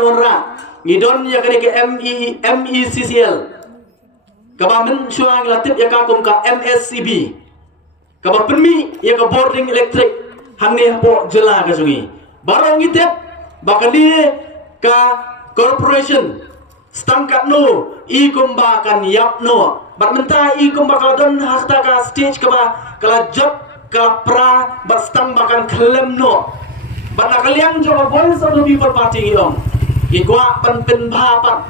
alonra ngidon ya kene ke MECCL kaba men syuang latip ya ka kum ka MSCB kaba permi ya ka boarding electric hangne po jela ka sungi barong itep bakali ka corporation stangkat no i kumba kan yap no bat menta i kumba kaladon hakta ka stage kaba kala job kala pra bat stang bakan klem no bat nakaliang jo voice of the people party iong igwa pan pen bhapat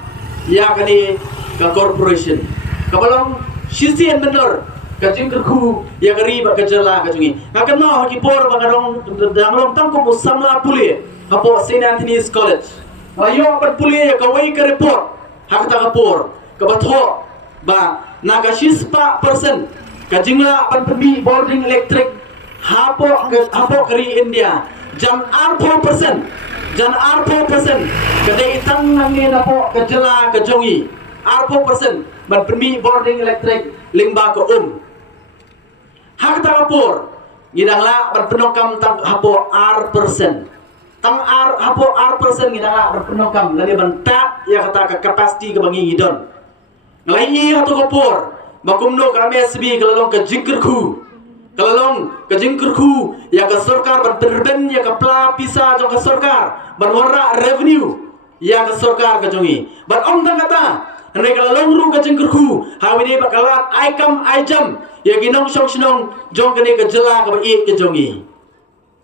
ya kani ka corporation kabalong sisian benar kajing kerku ya kari ba kajala kajungi akan mau ki por bangarong danglong tangko po samla puli apo St. Anthony's College ayo pat puli ya kawai ka report hakta ka por kabatho ba naga sispa person kajingla pan permi boarding electric hapo kari India jan R4% kadai tang nangin apo kajala kajongi R4% ban permi boarding electric lingba ko hak tapor ngidangla ban penokam tang hapo R% tang hapo R% ngidangla ban penokam lani ban tap ya kata ka capacity ke bangi ngidon ngalai hatu kopor bakumno kami SB kalalong ka jingkerku ya ka sarkar ban terben ya ka pla pisa jong ka sarkar ban wara revenue ya ka sarkar ka jongi ban om tang kata mereka longrung ke jengkerku, hawini bakalat aikam aijam, ya ginong song sinong jong kene ke jela ke baik ke jongi.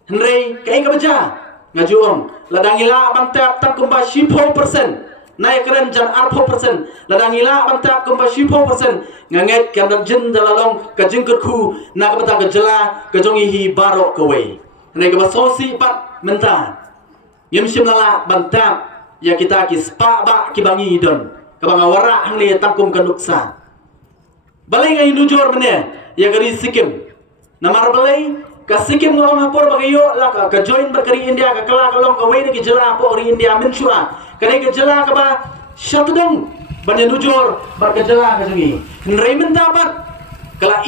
Henry kai ke baca ngajuong ladangila bantap tak kumba 10% naik keren jan 4% ladangila bantap kumba 10% nganget kan jen dalalong ke jengkerku nak bata ke jela ke jongi hi barok ke we. Henry ke basosi pat menta. Yem simlala bantap ya kita ki spa ba ki bangi don. Kabang awara hang ni tangkum kanuksa. Balai ngai nujor mene ya gari Sikkim. Namar balai ka Sikkim ngong hapor bagayo la ka join berkari India ka kala kalong ka wei ki jela po ri India mensua. Kane ka jela ka ba syatudong ban nujor bar ka jela ka jungi. Nreimen dapat kala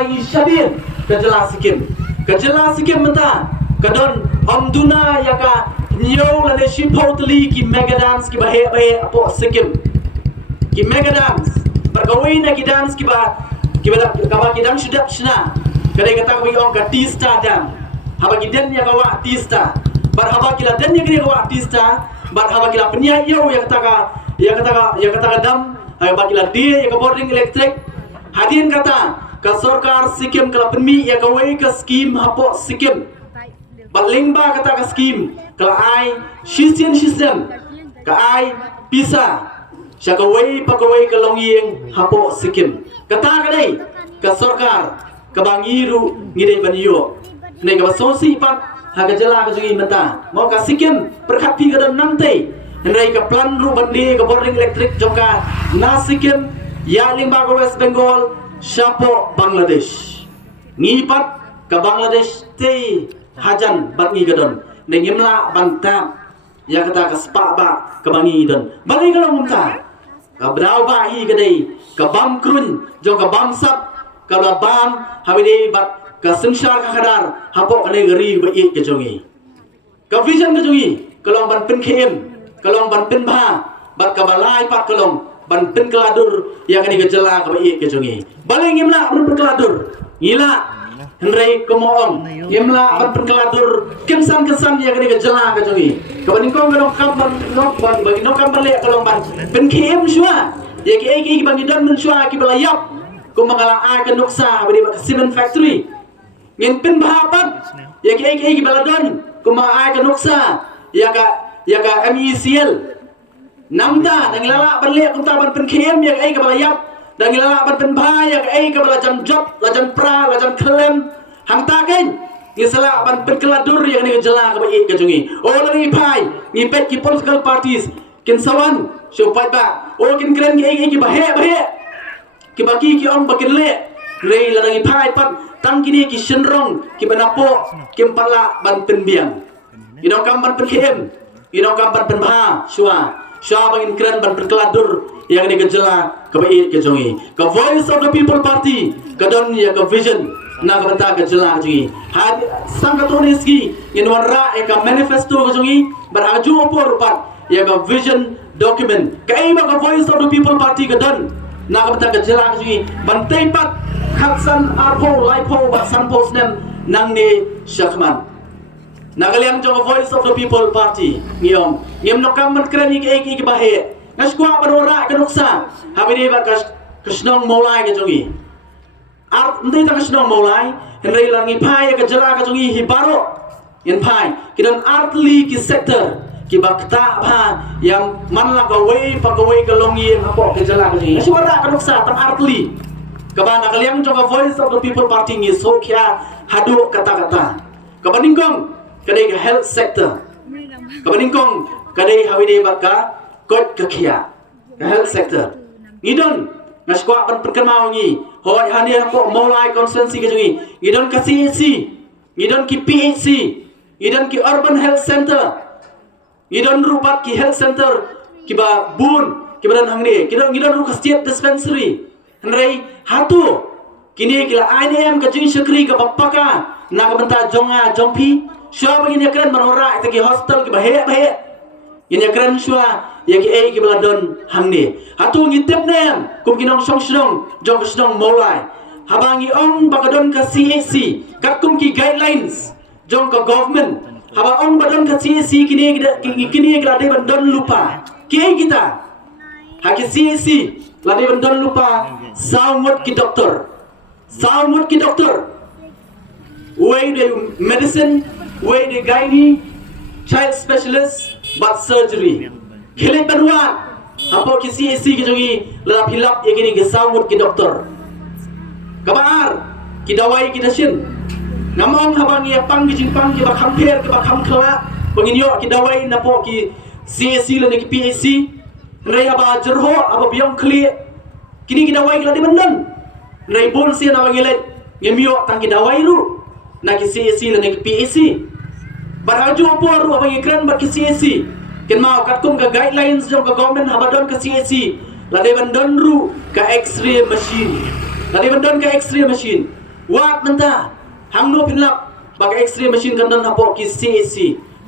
i syadin ka jela Sikkim. Ka jela Sikkim menta kadon omduna ya ka nyo la ne shipotli ki mega dance ki bahe apo Sikkim. Ki mega dance berkawin na ki dance ki ba kaba ki dance sudah sna kadai kata ko yong ka tista dam haba ki den ya kawa tista bar haba ki la den ya ki kawa tista bar haba ki la penya yo ya kata ka dam haba ki la dia ya ka boarding electric hadin kata ka sarkar Sikkim kala penmi ya kawai ka scheme hapo Sikkim balingba kata ka scheme kala ai system ka ai pisa Syakawai pakawai ke longyeng hapo Sikkim. Kata kadai ke sarkar ke bangiru ngidai baniyo. Nei ke sosi pat haga jela ke jungi menta. Mau ke Sikkim perkhapi ke dan nanti. Nei ke plan ru bandi ke boarding electric joka na Sikkim ya limba ke West Bengal syapo Bangladesh. Ngipat ke Bangladesh te hajan bat ngi gadon. Nei ngimla bantap ya kata ke spa ba ke bangi don. Balik kalau munta ka brau ba hi kadai ka bam krun jo ka bam sap ka bam habide bat ka sensar ka khadar hapo kane gari ba ik ke jongi ka vision ke jongi kalong ban pen khem kalong ban pen bha bat ka balai pat kalong ban pen keladur ya kane ke jela ka ba ik ke jongi balai ngimla ban pen keladur ngila Henry kemoong ngimla ban pen keladur kensan ya kane ke jela ka jongi kapan kau kalau kapan nokban bagi nokam balik kalau ban ben kem semua ya ki bagi dan mensua ki belayap ko mangala a ke noksa bagi cement factory ngin pen bahapat ya ki baladan ko ma a ke noksa ya ka MECL namda dang lala balik ko taban pen kem ya ki belayap dang lala ban pen ba ya ki belajan job lajan pra lajan klem hang taken Isala ban perkeladur yang ni jela ke baik ke jungi. Oh lagi pai, ni pet ki political parties kin sawan supaya ba. Oh kin keren ki bahe. Ki bagi ki om bakin le. Rei lagi pai pat tang kini ki senrong ki banapo ki pala ban penbiang. Inong kam ban penkem. Inong kam ban penbha syua. Syua bangin keren ban perkeladur yang ni jela ke baik ke jungi. Ke Voice of the People Party kadon ya ke vision na kabanta ka jela jungi had sangatonis ki in warra e ka manifesto ka jungi baraju opor pat ya ka vision document kai ba ka voice of the people party ka don na ka ta ka jela ka ji bantai pat khatsan arpo laipo ba san post nem nang ni shakman nagaliang jong voice of the people party ngiyom nok kam man kran ik bahe ngaskwa banora ka nuksa habini ba krishnong molai ka jongi art ndai ta krishnong molai henrei langi phai ka jela ka jongi hi baro in phai kidan artli ki sector ki bakta bha yang man la ka wei pa ka wei ka longi hapo ka jela ka jongi ngashwara ka nuksa tam artli kaban nagaliang jong voice of the people party ngi sokya hadu kata-kata kabaningkong kadai ke health sector kabaningkong kadai hawide baka kot kakia health sector ngidon ngaskwa ban perkemau ngi hoi hani hapo molai constituency ke jungi ngidon ka CAC ngidon ki PHC ngidon ki urban health center ngidon rupat ki health center ki ba bun ki badan hangni ngidon ru ka state dispensary henrei hatu kini kila INM ka jing shakri ka bappaka na ka banta jonga jongpi shwa begini keren manora ita ki hostel ki bahe ini keren shwa ya ki ki baladon hangni hatu ngitep nem kum kinong song jong song molai habangi ong bakadon ka CAC kat kum ki guidelines jong ka government haba ong badon ka CAC kini de bandon lupa ki kita haki CAC lade bandon lupa sound ki doktor way the medicine way the gynae child specialist but surgery khile banwa hapo ki CAC ki jongi la philap ye kini ke sound ki doktor kabar ki dawai ki dashin namong habang ye pang ki jingpang ki ba khamper ki ba khamkhala banginyo ki dawai napo ki CAC la ki PAC nrai aba jerho aba biong khli kini ki dawai ki la di bandan nai bon sia na bangilet ngemio tang ki dawai ru na ki CAC la ki PAC baraju apo ru abangi kran ba ki CAC ken mau kat kum ka guidelines jong ka government habadon ka CAC la de bandon ru ka x-ray machine wat nanta hangno pinlap ba ka x-ray machine kan don hapo ki CAC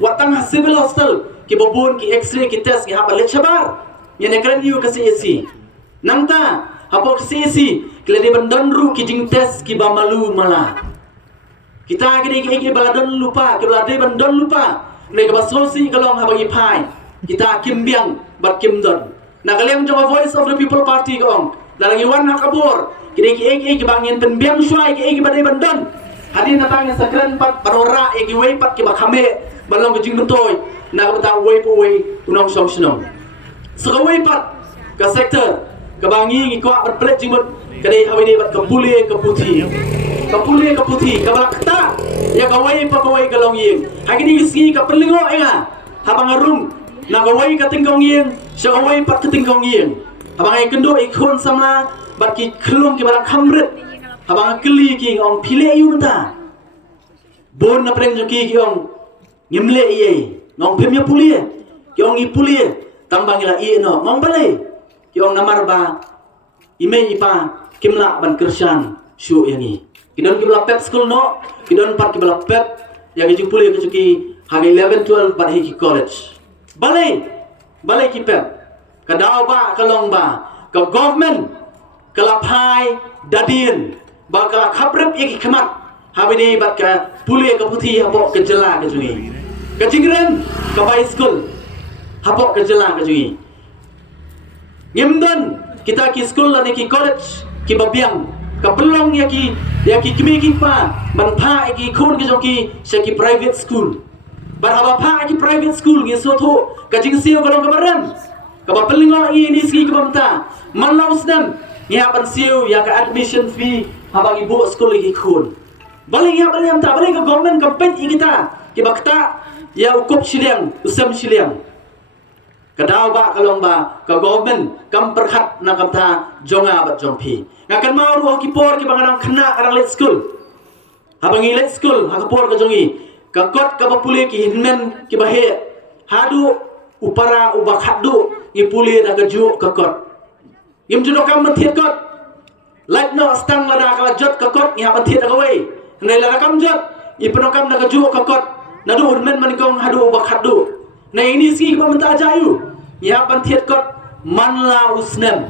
watang ha civil hospital ki bobon ki x-ray ki test ki haba le chabar yene kran yu ka CAC nangta hapo ki CAC kila de bandon ru ki jing test ki ba malu mala kita kini ki baladon lupa ki balade bandon lupa ne ka basosi kalong habagi phai kita kimbiang bat kimdon na kalem jong voice of the people party kong dalang iwan hakabor kini ki bangin penbiang syai ki balade bandon hadi natang sakran pat parora ki wei pat ki bakhame balong ki jing bentoy na ka bata wei po wei unong song snong sakawei pat ka sector ka bangi ki kwa bat plet jingmut kadai hawini bat kapuli kaputi kabalakta ya kawai pa kawai galong yeng hagini giski ka perlingo enga habang arum na kawai ka tingkong yeng sa kawai pat ka tingkong yeng habang ay kendo ikon sama bat ki klong ki balak hamret habang kli ki ong pile yu ta bon na preng joki ki ong ngimle iye ngong pemya pulie ki ong ipulie tambang ila iye no ngong bale ki ong namar ba ime ipa kimla ban kersan syu yangi kidon kibla pep school no kidon pat kibla pep yang jing puli ke cuki hagi 11 12 pat hiki college balai ki pep kadau ba kalong ba ka government kala phai dadin ba kala khaprep yeki khamat habini bat ka puli ka puthi hapo ke jela ke jungi ka jingren ka bai school hapo ke jela ke jungi ngimdon kita ki school la ki college ki babiang ka pelong yaki kimi ki pa ban pha ki khon ki joki shaki private school bar haba pha ki private school ngi so tho ka jing sio ka long ka baram ka ba pelingo ini ski ka bamta man laus dem ya ban sio ya ka admission fee haba ki bo school ki khon bali ya bali am ta bali ka government ka pet kita ki bakta ya ukup shiliang usam shiliang kadau ba kalong ba ka government kam perkhat na kam tha jonga bat jompi ngakan mau ru ki por ki bangarang khna arang let school habangi let school ha por ka jongi ka kot ka bapuli ki hinmen ki bahe hadu upara ubakhadu ngi puli da ka ju ka kot yim juno kam mathiet kot light no stang la da ka jot ka kot ngi ha mathiet ka wei nei la kam jot ipno kam da ka ju ka kot nadu urmen man kong hadu ubakhadu Nah ini segi pemerintah jayu. Ya pantiat kot manla usnem.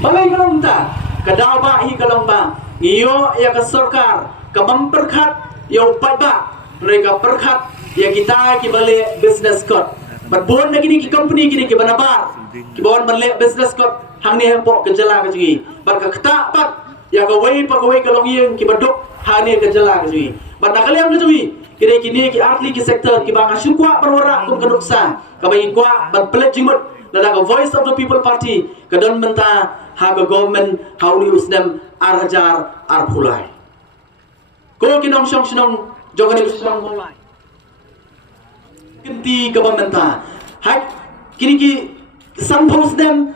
Balai kalong ta kadau ba hi kalong ba. Ngiyo ya ke sarkar ke memperkhat ya upai ba. Mereka perkhat ya kita ki balik business kot. Berbon lagi ni ki company kini ki banabar. Ki bawon balik business kot hang ni pok kejala ke jungi. Bar ka ketak pat ya ke wei pa wei kalong yang ki baduk hang ni kejala ke jungi. Bar nak kalian ke jungi. Kini ki artli ki sektor ki bang asyukwa berwara kum keduksa. Ka bagi kwa ban pelet jimut lada ka voice of the people party ka don menta ha ka government hauli usnem arjar arpulai. Ko kinong syong sinong jogani usang mulai. Kinti ka menta. Hai kini ki sanpos dem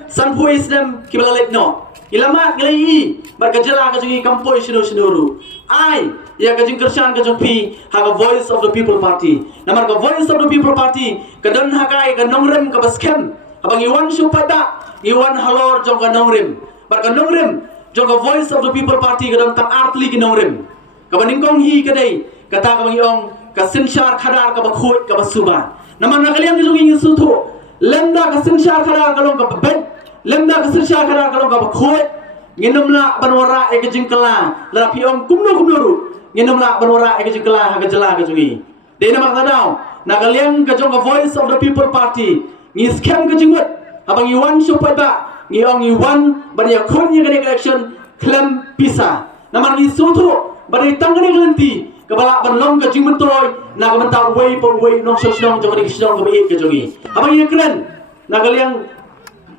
ki balalek no. Ilama ngelai bar ka jela ka jungi kampoi sinuru. Ai ya ka jing kersan ka jongpi ha ka voice of the people party. Namar ka voice of the people party ka don ha kai ka nongrem ka baskem. Abang iwan supada iwan halor jong ka nongrem. Bar ka nongrem jong ka voice of the people party ka don tak artli ki nongrem. Ka baningkong hi ka dei kata ka bang iong ka sinshar khadar ka bakhut ka basuba. Namar na kalian jong ingin sutu. Lemda ka sinshar khadar ka long ka bed. Lemda ka sinshar khadar ka long ka bakhut. Nginumla banwara e ka jingkala la piong kumno ru. Nginumla banwara e ka jingkala ha ka jela ka jungi. Dei na makadau na kalian ka jong ka voice of the people party. Ngi scam ka jingmut abang iwan supada ngi ong iwan bania kon ye gane election klem pisa. Namar ngi sutu bari tangane glanti kabala ban long ka jingmut toy na ka menta wei po wei nong sosong jong ni sosong ka bai ka jongi. Abang ye kren na kalian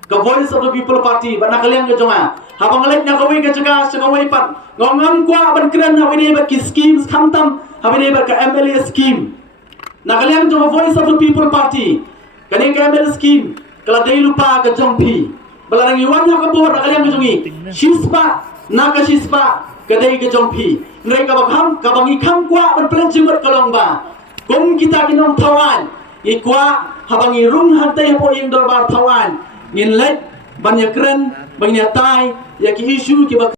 ka voice of the people party ban na kalian ka jonga. Habang ngalek na kawai ka jaga sa kawai pat ngongam kwa ban kren ha wini ba ki schemes khamtam ha wini ba ka MLA scheme. Na kalian jong voice of the people party kani ka MLA scheme kala dai lupa ka jongpi balarang iwan ha ka bor na kalian ka jongi shispa na ka shispa ka dai ka jongpi ngai ka bakham ka bangi kham kwa ban plan jimot kalong ba kum kita kinong tawan ikwa habangi rung hantai po yung dorbar tawan ngin let banya kren banya tai ya ki issue ki